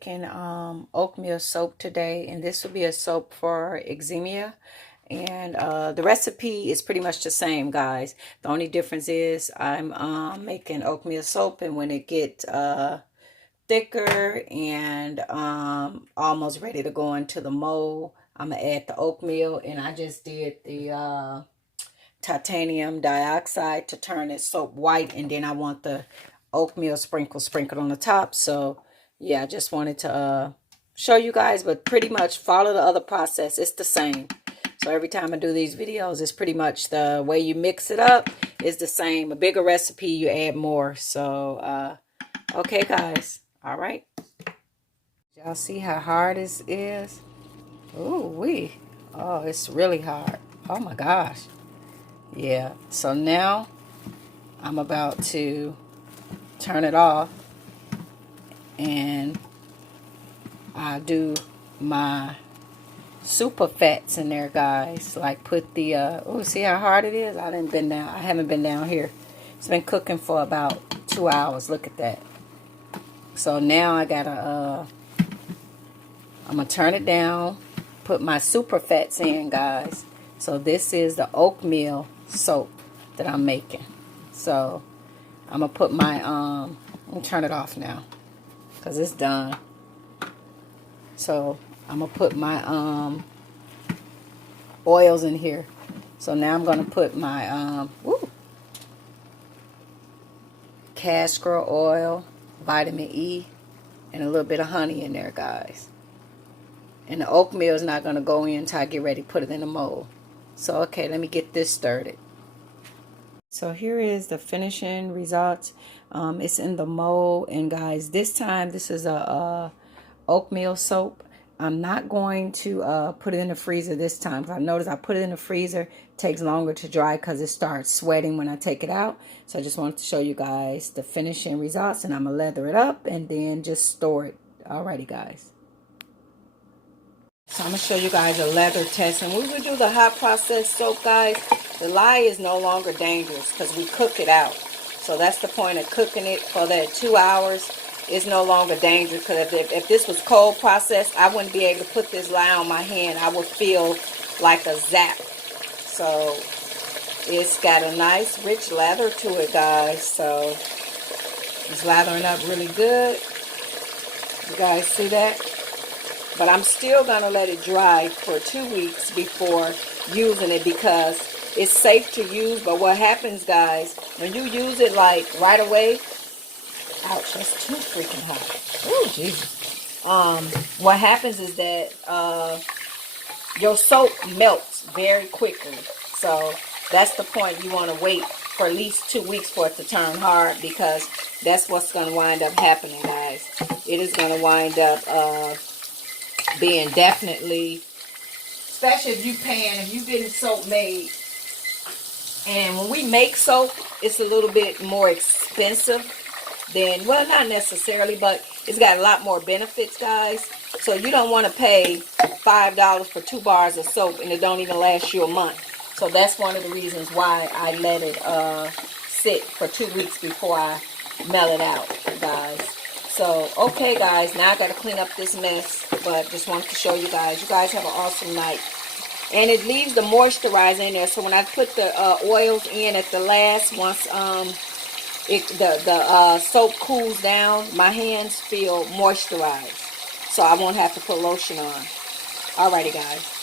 making oatmeal soap today, and this will be a soap for eczema. And the recipe is pretty much the same, guys. The only difference is I'm making oatmeal soap, and when it gets thicker and almost ready to go into the mold, I'm gonna add the oatmeal. And I just did the titanium dioxide to turn it soap white, and then I want the oatmeal sprinkled on the top. So yeah, I just wanted to show you guys, but pretty much follow the other process. It's the same. So every time I do these videos, it's pretty much the way you mix it up is the same. A bigger recipe, you add more. So okay, guys. All right, y'all see how hard this is? Ooh, oh, it's really hard. Oh my gosh. Yeah, so now I'm about to turn it off, and I do my super fats in there, guys. Like put the oh, see how hard it is? I haven't been down here. It's been cooking for about 2 hours. Look at that. So now I gotta I'm gonna turn it down, put my super fats in, guys. So this is the oatmeal soap that I'm making. So I'm gonna put my I'm gonna turn it off now because it's done. So I'm gonna put my oils in here. So now I'm gonna put my castor oil, vitamin E, and a little bit of honey in there, guys. And the oatmeal is not gonna go in until I get ready to put it in the mold. So okay, let me get this started. So here is the finishing results. It's in the mold, and guys, this time this is a oatmeal soap. I'm not going to put it in the freezer this time, because I noticed I put it in the freezer, it takes longer to dry because it starts sweating when I take it out. So I just wanted to show you guys the finishing results, and I'm gonna leather it up and then just store it. Alrighty, guys. So I'm going to show you guys a leather test. And when we do the hot process soap, guys, the lye is no longer dangerous because we cook it out. So that's the point of cooking it for that 2 hours. It's no longer dangerous, because if this was cold process, I wouldn't be able to put this lye on my hand. I would feel like a zap. So it's got a nice rich lather to it, guys. So it's lathering up really good. You guys see that? But I'm still going to let it dry for 2 weeks before using it, because it's safe to use. But what happens, guys, when you use it like right away, ouch, that's too freaking hot. Oh, Jesus. What happens is that your soap melts very quickly. So that's the point. You want to wait for at least 2 weeks for it to turn hard, because that's what's going to wind up happening, guys. It is going to wind up being definitely, especially if you getting soap made. And when we make soap, it's a little bit more expensive than, well, not necessarily, but it's got a lot more benefits, guys. So you don't want to pay $5 for 2 bars of soap and it don't even last you a month. So that's one of the reasons why I let it sit for 2 weeks before I melt it out, guys. So, okay, guys, now I got to clean up this mess, but just wanted to show you guys. You guys have an awesome night. And it leaves the moisturizer in there, so when I put the oils in at the last, once the soap cools down, my hands feel moisturized, so I won't have to put lotion on. Alrighty, guys.